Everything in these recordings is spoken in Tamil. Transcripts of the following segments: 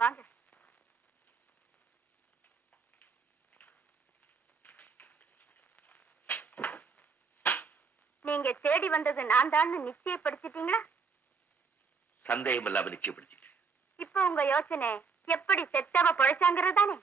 வாங்க. நீங்க தேடி வந்தது நான் தான் நிச்சயப்படுத்திட்டீங்களா? சந்தேகம் இல்லாம நிச்சயப்படுத்திட்டேன். இப்போ உங்க யோசனை எப்படி செத்தவ பொழைச்சாங்கிறது தானே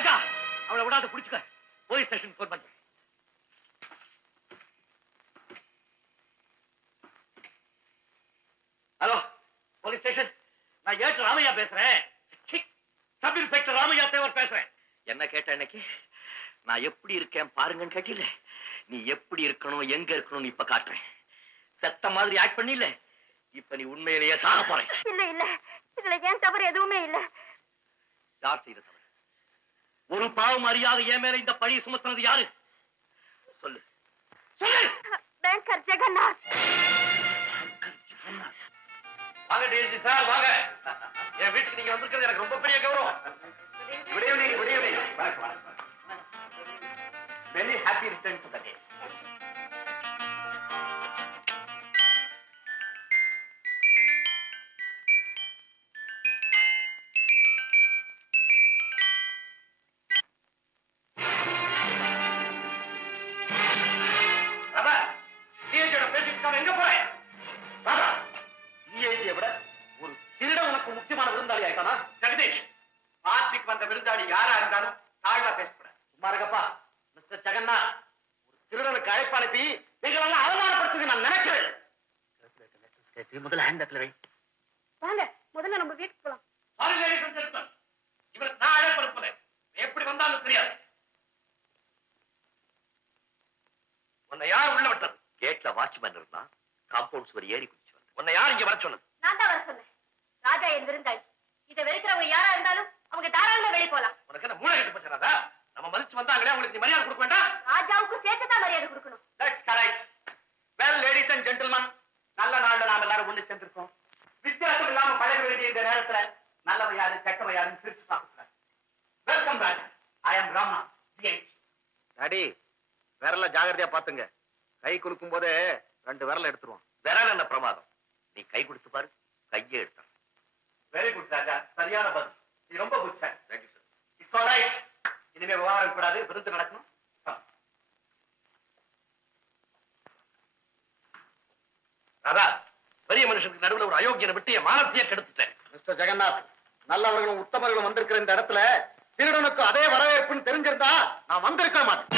ராஜா அவளை விடாத புடிச்சுக்க போலீஸ் ஸ்டேஷன் போன் பண்ணு ஹலோ போலீஸ் ஸ்டேஷன். நான் ஏற்று ராமையா பேசுறேன். சப் இன்ஸ்பெக்டர் ராமையா தேவர் பேசுறேன். என்ன கேட்ட இன்னைக்கு நான் எப்படி இருக்கேன் பாருங்கன்னு கேட்டில நீ எப்படி இருக்கணும் எங்க இருக்கணும்னு இப்ப காட்டுறேன். செத்த மாதிரி ஆக்ட் பண்ணில. இப்ப நீ உண்மையிலேயே சாக போறேன். இல்ல இல்ல. இதுல ஏன் தவறு எதுவுமே இல்ல. யார் செய்த தவறு? ஒரு பாவம் அறியாத என் மேல இந்த பழி சுமத்துனது யாரு? சொல்லு. சொல்லு! பேங்கர் ஜெகநாத். வாங்க டிஎஸ்பி சார் வாங்க. என் வீட்டுக்கு நீங்க வந்திருக்கிறது எனக்கு ரொம்ப பெரிய கௌரவம். குட் ஈவினிங் குட் ஈவினிங் வணக்கம் வணக்கம். Very happy return to the day விருந்தாளி யாரா இருந்தாலும் தாழ்வா பேசக்கூடாது. சும்மா இருக்கப்பா மிஸ்டர் ஜெகநாத் ஒரு திருடனுக்கு அழைப்பு அனுப்பி எங்களெல்லாம் அவமானப்படுத்துங்க நான் நினைக்கிறேன் முதல்ல ஹேண்ட் பேக்ல வை. வாங்க முதல்ல நம்ம வீட்டுக்கு போலாம். இவருக்கு நான் எப்படி வந்தாலும் தெரியாது. உன்னை யார் உள்ள விட்டது? கேட்ல வாட்ச்மேன் இருந்தான். காம்பவுண்ட் சுவர் ஏறி குதிச்சு உன்னை யார் இங்க வர சொன்னது? நான் தான் வர சொன்னேன். ராஜா என் விருந்தாளி. இதை வெறுக்கிறவங்க யாரா இருந்தாலும் அவங்க தாராளமா வெளியே போலாம். உனக்கு என்ன மூளை கட்டு போச்சுறாதா நம்ம மதிச்சு வந்தாங்களே உங்களுக்கு நீ மரியாதை கொடுக்க வேண்டாம்? ராஜாவுக்கு சேர்த்து தான் மரியாதை கொடுக்கணும். That's correct well ladies and gentlemen நல்ல நாள்ல நாம எல்லாரும் ஒண்ணு சேர்ந்திருக்கோம். வித்தியாசம் இல்லாம பழக வேண்டிய இந்த நேரத்துல. நல்லவன் யாரு கெட்டவன் யாருன்னு பிரிச்சு பார்க்க welcome Raja I am Rama daddy விரல ஜாகிரதையா பாத்துங்க கை குலுக்கும் போதே ரெண்டு விரல எடுத்துருவோம். விரல் என்ன பிரமாதம்? நீ கை கொடுத்து பாரு கையே எடுத்த வெரி குட் ராஜா. சரியான பதில். இது ரொம்ப good sir thank you sir it's all right இனிமே விவகாரம் கூடாது. விருந்து நடக்கணும். ராதா பெரிய மனுஷனுக்கு நடுவுல ஒரு அயோக்கியனை விட்டு என் மானத்தையே கெடுத்துட்டேன். மிஸ்டர் ஜெகநாத் நல்லவர்களும் உத்தமர்களும் வந்திருக்கிற இந்த இடத்துல திருடனுக்கு அதே வரவேற்புன்னு தெரிஞ்சிருந்தா நான் வந்திருக்க மாட்டேன்.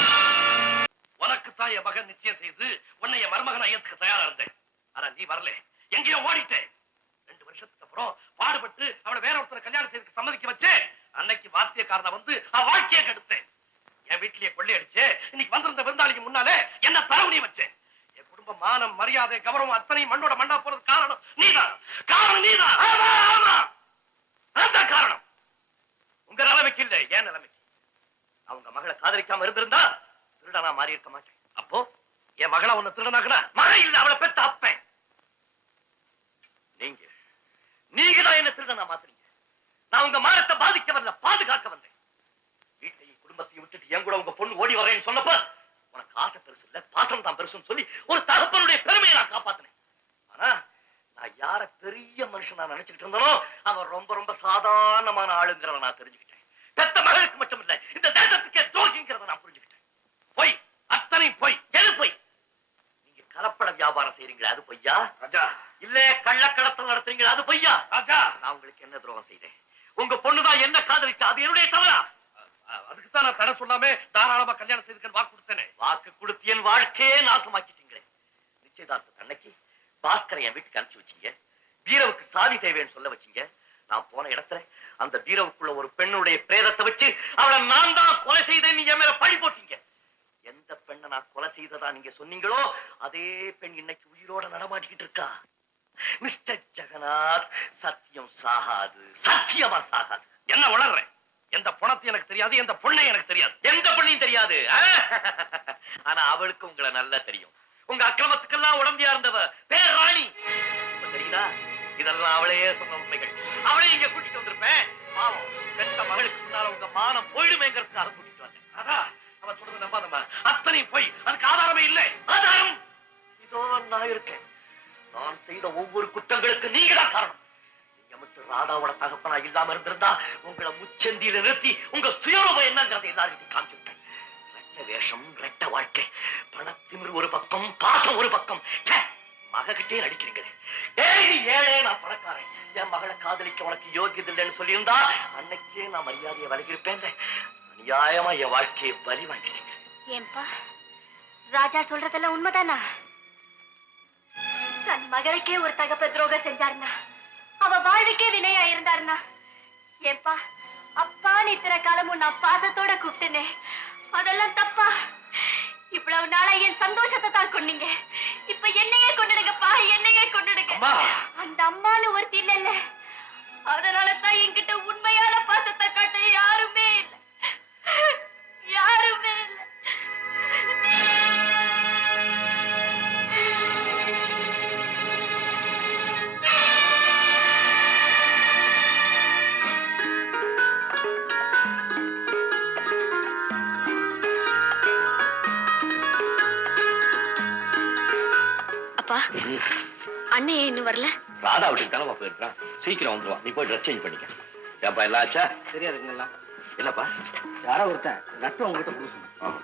உனக்கு தான் என் மகன் நிச்சயம் செய்து உன்னை என் மருமகன் ஐயத்துக்கு தயாரா இருந்தேன். ஆனா நீ வரல. எங்கேயோ ஓடிட்டேன். அப்புறம் பாடுபட்டு அவனை வேற ஒருத்தரை கல்யாணம் செய்யறதுக்கு சம்மதிக்க வச்சேன் அன்னைக்கு வாத்தியக்காரனை வந்து அவன் வாழ்க்கையை கெடுத்தேன். என் வீட்லயே கொள்ளையடிச்சு இன்னைக்கு வந்திருந்த விருந்தாளிக்கு முன்னாலே என்ன தரவு நீ வச்சேன். என் குடும்ப மானம் மரியாதை கௌரவம் அத்தனை மண்ணோட மண்ணா போறது காரணம் நீதான். காரணம் நீதான். ஆமா ஆமா. அதான் காரணம். உங்க நிலைமைக்கு இல்ல ஏன் நிலைமைக்கு அவங்க மகளை காதலிக்காம இருந்திருந்தா திருடனா மாறி இருக்க மாட்டேன். அப்போ என் மகளை உன்னை திருடனாக்குனா மழை இல்ல அவளை பெத்த அப்பேன். நீங்க நீங்க தான் என்ன திருடனா மாத்துறீங்க? நான் உங்க மானத்தை பாதிக்க வரல பாதுகாக்க வந்தேன். வீட்டையும் குடும்பத்தையும் விட்டுட்டு என் கூட உங்க பொண்ணு ஓடி வரேன்னு சொன்னப்ப உனக்கு ஆசை பெருசு இல்ல பாசம் தான் பெருசுன்னு சொல்லி ஒரு தகப்பனுடைய பெருமையை நான் காப்பாத்தினேன். ஆனா நான் யார பெரிய மனுஷன் நான் நினைச்சுக்கிட்டு இருந்தனோ அவன் ரொம்ப ரொம்ப சாதாரணமான ஆளுங்கிறத நான் தெரிஞ்சுக்கிட்டேன். பெத்த மகளுக்கு மட்டும் இல்ல இந்த தேசத்துக்கே துரோகிங்கிறத நான் புரிஞ்சுக்கிட்டேன். பொய் அத்தனை பொய் எது பொய்? நீங்க கலப்பட வியாபாரம் செய்யறீங்களா அது பொய்யா? ராஜா இல்ல கள்ளக்கடத்தல் நடத்துறீங்களா அது பொய்யா? நான் உங்களுக்கு என்ன துரோகம் செய்தேன்? உங்க பொண்ணுதான் என்ன காதலிச்சா? அது என்னுடைய தவறா? அதுக்கு தான் நான் தடை சொல்லாம தாராளமா கல்யாணம் செய்துக்க வாக்கு கொடுத்தேனே. வாக்கு கொடுத்து என் வாழ்க்கையே நாசமாக்கிட்டீங்களே. நிச்சயதார்த்த அன்னைக்கு பாஸ்கரை என் வீட்டுக்கு அனுப்பிச்சு வச்சீங்க. பீரவுக்கு சாதி தேவைன்னு சொல்ல வச்சீங்க. நான் போன இடத்துல அந்த பீரவுக்குள்ள ஒரு பெண்ணுடைய பிரேதத்தை வச்சு அவளை நான் தான் கொலை செய்தேன் நீங்க மேல பழி போட்டீங்க. எந்த பெண்ணை நான் கொலை செய்ததா நீங்க சொன்னீங்களோ அதே பெண் இன்னைக்கு உயிரோட நடமாட்டிக்கிட்டு இருக்கா? மிஸ்டர் ஜெகநாத் சத்தியம் சாகாது. சத்தியமா சாகாது. என்ன உணர்றேன் எந்த பணத்தை எனக்கு தெரியாது எந்த பொண்ணை எனக்கு தெரியாது. எந்த பொண்ணையும் தெரியாது ஆனா அவளுக்கு உங்களை நல்லா தெரியும். உங்க அக்கிரமத்துக்கெல்லாம் உடம்பியா இருந்தவ பேர் ராணி. தெரியுதா? இதெல்லாம் அவளையே சொன்ன உண்மைகள். அவளை இங்க கூட்டிட்டு வந்திருப்பேன். பாவம் பெற்ற மகளுக்கு முன்னால உங்க மானம் போயிடுமேங்கிறதுக்காக கூட்டிட்டு வந்தேன். அதான் அவன் சொல்றது நம்பாதம்மா. அத்தனை போய் அதுக்கு ஆதாரமே இல்லை. ஆதாரம்? இதோ நான் இருக்கேன். நான் செய்த ஒவ்வொரு குற்றங்களுக்கு நீங்க தான் காரணம். நீங்க ராதாவோட தகப்பனா இல்லாம இருந்திருந்தா உங்களை முச்சந்தியில நிறுத்தி உங்க சுயரூபம் என்னங்கிறதை எல்லாருக்கும் காமிச்சுட்டேன் ரெட்ட வேஷம் ரெட்ட வாழ்க்கை. பணத்திமிர் ஒரு பக்கம் பாசம் ஒரு பக்கம். மககிட்டே நடிக்கிறீங்களே. டேய் ஏழே நான் பணக்காரன். என் மகளை காதலிக்க உனக்கு யோகியது இல்லைன்னு சொல்லியிருந்தா அன்னைக்கே நான் மரியாதையை விலகிருப்பேன் அநியாயமா என் வாழ்க்கையை பலி வாங்கிட்டீங்க. ஏன்பா ராஜா சொல்றதெல்லாம் உண்மைதானா? தன் மகளுக்கே ஒரு தகப்ப துரோகம் செஞ்சாருனா அவ வாழ்வுக்கே வினையா இருந்தாருனா ஏன்பா அப்பான்னு இத்தனை காலமும் நான் பாசத்தோட கூப்பிட்டேனே. அதெல்லாம் தப்பா? இவ்வளவு நாளா என் சந்தோஷத்தை தான் கொன்னீங்க. இப்ப என்னையே கொண்டுடுங்கப்பா என்னையே கொண்டுடுங்க. அந்த அம்மான்னு ஒருத்தி இல்ல அதனால தான் என்கிட்ட உண்மையான பாசத்தை காட்ட யாருமே இல்ல. யாருமே அப்பா அண்ணன் ஏன் இன்னும் வரல? ராதா வீட்டுக்கு தானே போயிருக்கான் சீக்கிரம் வந்துருவான் நீ போய் ட்ரெஸ் சேஞ்ச் பண்ணிக்க. ஏப்பா எல்லாம் ஆச்சா? தெரியாதுங்களா என்னப்பா யாரோ ஒருத்தன். ரத்தம் உங்ககிட்ட கொடுக்கணும்.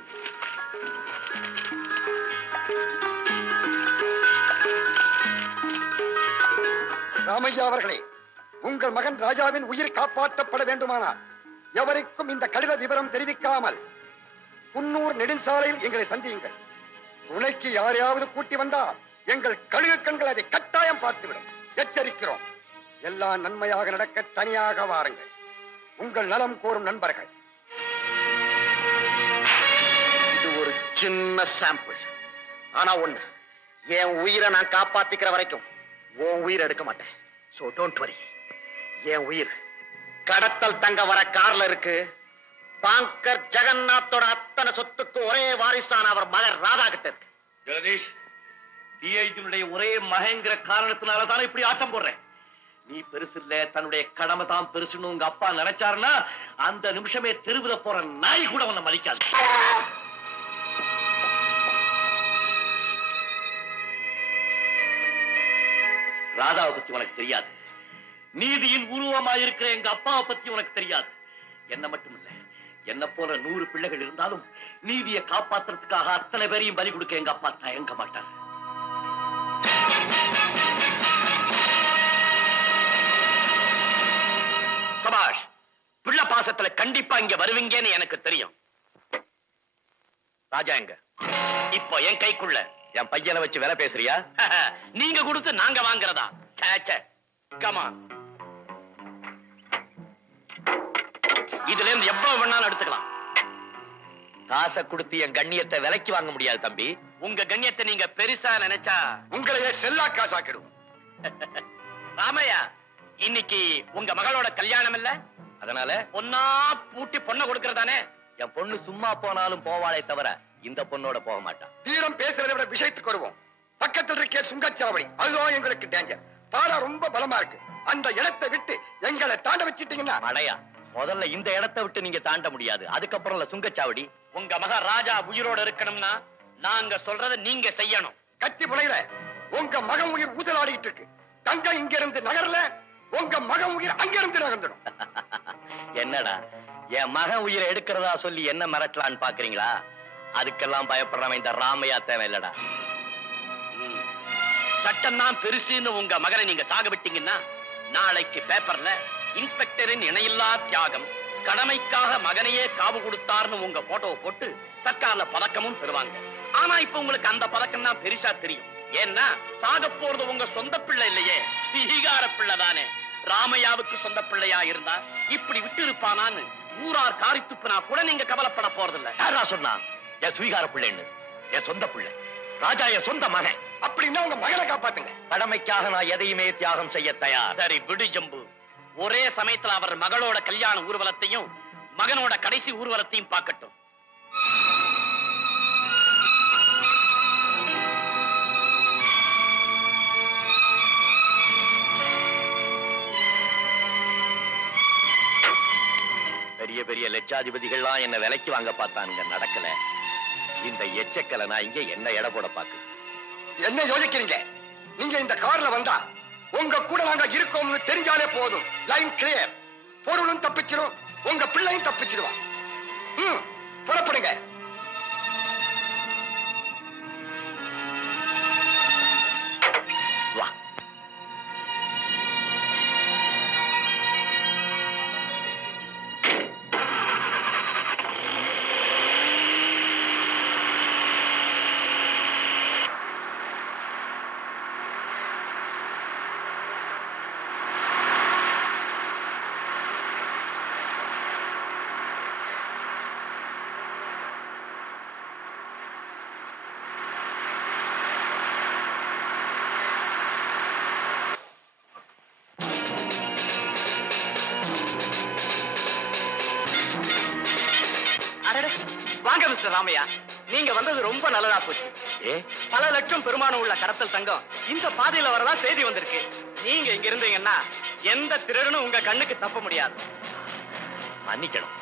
ராமையா அவர்களே உங்கள் மகன் ராஜாவின் உயிர் காப்பாற்றப்பட வேண்டுமானால் எவருக்கும் இந்த கடித விவரம் தெரிவிக்காமல் குன்னூர் நெடுஞ்சாலையில் எங்களை சந்தியுங்கள். துணைக்கு யாரையாவது கூட்டி வந்தால் எங்கள் கழுகு கண்கள் அதை கட்டாயம் பார்த்துவிடும். எச்சரிக்கிறோம். எல்லாம் நன்மையாக நடக்க தனியாக வாருங்கள். உங்கள் நலம் கோரும் நண்பர்கள். இது ஒரு சின்ன சாம்பிள் ஆனா ஒண்ணு என் உயிரை நான் காப்பாத்திக்கிற வரைக்கும் உன் உயிர் எடுக்க மாட்டேன். சோ டோன்ட் வரி என் உயிர் கடத்தல் தங்க வர கார்ல இருக்கு. பாங்கர் ஜெகநாத்தோட அத்தனை சொத்துக்கு ஒரே வாரிசான அவர் மகன் ராதா கிட்ட இருக்கு. ஜெகதீஷ் டிஐஜினுடைய ஒரே மகங்கிற காரணத்தினால தானே இப்படி ஆட்டம் போடுறேன். நீ பெருசு இல்ல தன்னுடைய கடமை தான் பெருசுன்னு உங்க அப்பா நினைச்சாருன்னா அந்த நிமிஷமே தெருவுல போற நாய் கூட உன்னை மதிக்காது. ராதாவை பத்தி உனக்கு தெரியாது. நீதியின் உருவமா இருக்கிற எங்க அப்பாவை பத்தி உனக்கு தெரியாது. என்ன மட்டும் இல்ல என்ன போல நூறு பிள்ளைகள் இருந்தாலும் நீதியை காப்பாத்துறதுக்காக அத்தனை பேரையும் பலி கொடுக்க எங்க அப்பா தயங்க மாட்டார். சபாஷ் பிள்ளை பாசத்துல கண்டிப்பா இங்க வருவீங்கன்னு எனக்கு தெரியும். ராஜா எங்க? இப்போ என் கைக்குள்ள. என் பையனை வச்சு வேலை பேசுறியா? நீங்க கொடுத்து நாங்க வாங்குறதா? கமான் இதுல இருந்து எவ்வளவு வேணாலும் எடுத்துக்கலாம். காசை கொடுத்து என் கண்ணியத்தை விலைக்கு வாங்க முடியாது தம்பி. உங்க கண்ணியத்தை நீங்க பெருசா நினைச்சா உங்களையே செல்லா காசாக்கிடுவோம். ராமையா இன்னைக்கு உங்க மகளோட கல்யாணம் இல்ல? அதனால பொண்ணா பூட்டி பொண்ணை கொடுக்கறதானே? என் பொண்ணு சும்மா போனாலும் போவாளே தவிர இந்த பொண்ணோட போக மாட்டான் வீரம் பேசுறதை விட விஷயத்துக்கு வருவோம். பக்கத்தில் இருக்கே சுங்கச்சாவடி. அதுதான் எங்களுக்கு டேஞ்சர் பாலம் ரொம்ப பலமா இருக்கு. அந்த இடத்தை விட்டு எங்களை தாண்ட வச்சிட்டீங்கன்னா அடையா முதல்ல இந்த இடத்தை விட்டு நீங்க தாண்ட முடியாது. அதுக்கப்புறம் இல்ல சுங்கச்சாவடி. உங்க மக ராஜா உயிரோட இருக்கணும்னா நாங்க சொல்றத நீங்க செய்யணும். கத்தி புனையில. உங்க மகன் உயிர் ஊதலாடிட்டு இருக்கு. தங்க இங்க இருந்து நகரல. உங்க மகன் உயிர் அங்க இருந்து நகர்ந்துடும். என்னடா என் மகன் உயிரை எடுக்கிறதா சொல்லி என்ன மிரட்டலான்னு பாக்குறீங்களா? அதுக்கெல்லாம் பயப்படுறவன் இந்த ராமையா தேவை இல்லடா சட்டம் தான் பெருசுன்னு உங்க மகனை நீங்க சாக விட்டீங்கன்னா நாளைக்கு பேப்பர்ல இன்ஸ்பெக்டரின் இணையில்லா தியாகம் கடமைக்காக மகனையே காவு கொடுத்தார்னு உங்க போட்டோவை போட்டு சர்க்கார்ல பதக்கமும் பெறுவாங்க. ஆனா இப்ப உங்களுக்கு அந்த பதக்கம் தான் பெருசா தெரியும். ஏன்னா சாக போறது உங்க சொந்த பிள்ளை இல்லையே ஸ்ரீகார பிள்ளை தானே. ராமையாவுக்கு சொந்த பிள்ளையா இருந்தா இப்படி விட்டு இருப்பானான்னு ஊரார் காரி துப்புனா கூட நீங்க கவலைப்பட போறதில்ல. யாரா சொன்னா? என் சுவீகார பிள்ளைன்னு. என் சொந்த பிள்ளை. ராஜா என் சொந்த மகன். அப்படின்னா உங்க மகனை காப்பாத்துங்க. கடமைக்காக நான் எதையுமே தியாகம் செய்ய தயார். சரி விடு ஜம்பு. ஒரே சமயத்துல அவர் மகளோட கல்யாண ஊர்வலத்தையும் மகனோட கடைசி ஊர்வலத்தையும் பார்க்கட்டும். லட்சாதிபதிகள்லாம் என்ன விலைக்கு வாங்க பார்த்தானுங்க. நடக்கல. இந்த எச்சக்கலை நான் இங்க என்ன எடை போட பாக்கு என்ன யோசிக்கிறீங்க? நீங்க இந்த கார்ல வந்தா உங்க கூட நாங்க இருக்கோம்னு தெரிஞ்சாலே போதும். லைன் கிளியர் பொருளும் தப்பிச்சிரும் உங்க பிள்ளையும் தப்பிச்சிருவான். புறப்படுங்க. வாங்க மிஸ்டர் ராமையா. நீங்க வந்தது ரொம்ப நல்லதா போச்சு. ஏ? பல லட்சம் பெருமானம் உள்ள கடத்தல் சங்கம் இந்த பாதையில வரதா செய்தி வந்திருக்கு. நீங்க இங்க இருந்தீங்கன்னா எந்த திருடனும் உங்க கண்ணுக்கு தப்ப முடியாது. மன்னிக்கணும்.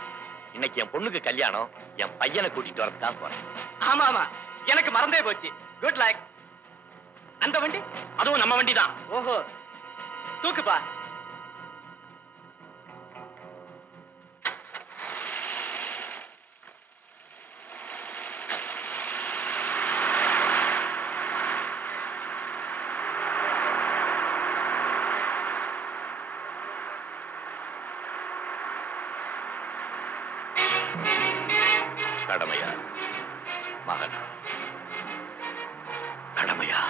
இன்னைக்கு என் பொண்ணுக்கு கல்யாணம் என் பையனை கூட்டிட்டு வரதுக்காக போறேன். ஆமா ஆமா. எனக்கு மறந்தே போச்சு. குட் லைக் அந்த வண்டி? அதுவும் நம்ம வண்டி தான் ஓஹோ. தூக்குப்பா. கடமையா மகனா. கடமையா.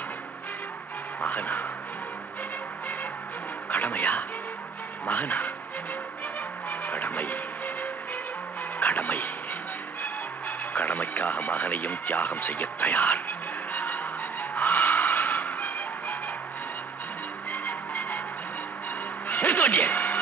மகனா. கடமையா. மகனா. கடமை. கடமை. கடமைக்காக மகனையும் தியாகம் செய்ய தயார். நிறுத்து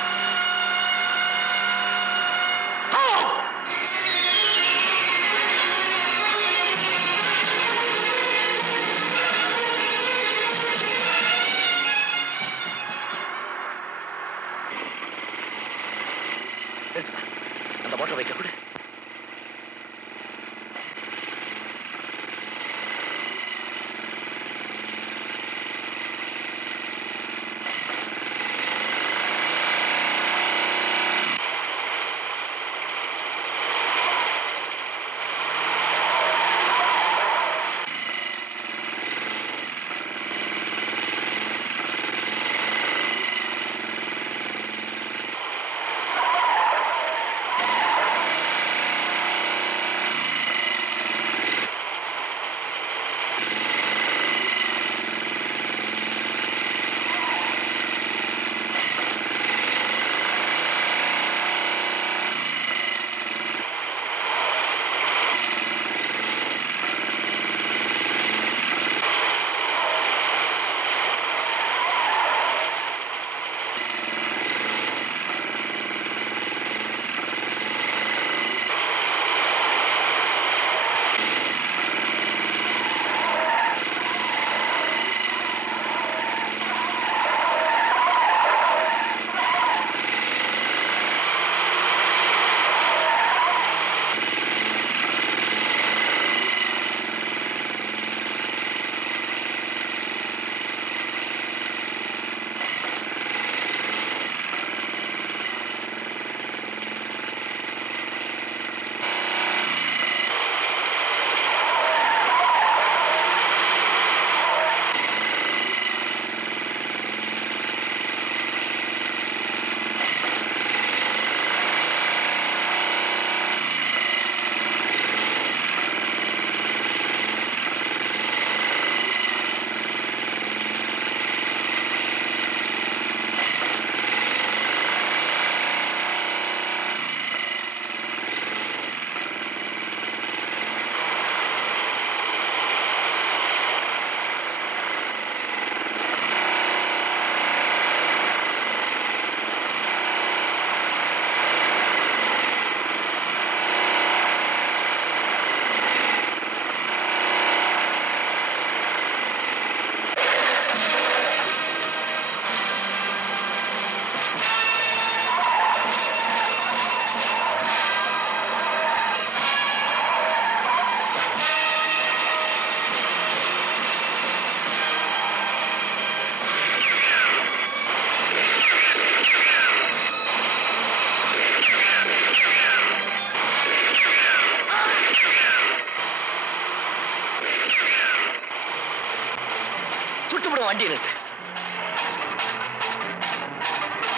சுட்டுவிடும் வண்டி இருக்கு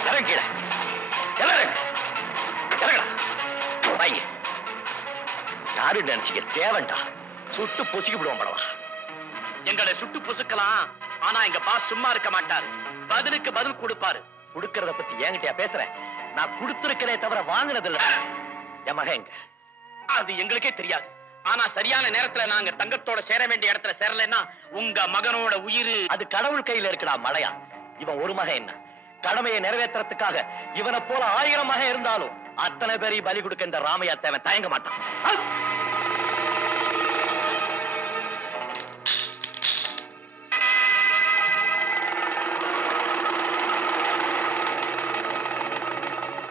இறங்க இறங்கடா. வைங்க யாரு நினைச்சுக்க தேவன்டா. சுட்டு பொசுக்கி விடுவோம் படவா எங்களை சுட்டு பொசுக்கலாம் ஆனா எங்க பாஸ் சும்மா இருக்க மாட்டாரு. பதிலுக்கு பதில் கொடுப்பாரு. கொடுக்கறத பத்தி என்கிட்டயா பேசுறேன்? நான் கொடுத்திருக்கிறே தவிர வாங்கினது இல்ல என் மகன் எங்க அது எங்களுக்கே தெரியாது. ஆனா சரியான நேரத்துல நாங்க தங்கத்தோட சேர வேண்டிய இடத்துல சேரலைன்னா உங்க மகனோட உயிர் அது கடவுள் கையில இருக்குடா மழையா இவன் ஒரு மகன் என்ன? கடமையை நிறைவேற்றுறதுக்காக இவனை போல ஆயிரம் மகன் இருந்தாலும் அத்தனை பேரையும் பலி கொடுக்க இந்த ராமையா தேவன் தயங்க மாட்டான்!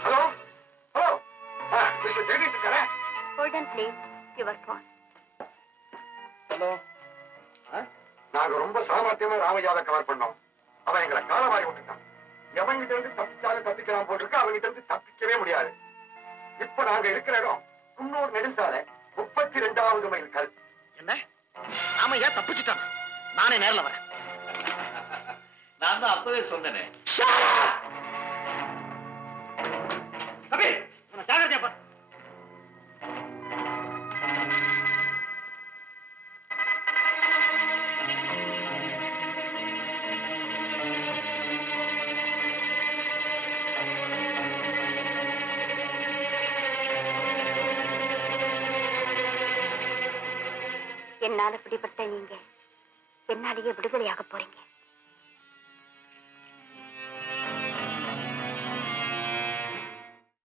Hello? Hello? Your phone hello. நாங்க ரொம்ப சாமர்த்தியமா ராமையாவை கவர் பண்ணோம். அவன் எங்களை காலவாரி விட்டுட்டான். எவங்கிட்ட இருந்து தப்பிச்சாலும் தப்பிக்கலாம் போட்டிருக்கு அவங்கிட்ட இருந்து தப்பிக்கவே முடியாது. இப்ப நாங்க இருக்கிற இடம் குன்னூர் நெடுஞ்சாலை முப்பத்தி ரெண்டாவது மைல் கல். என்ன? ராமையா தப்பிச்சுட்டான் நானே நேர்ல வரேன். நான் தான் அப்பவே சொன்னேனே. ஜாகிரதையா பிடிபட்ட நீங்க என்னாலேயே விடுதலையாக போறீங்க.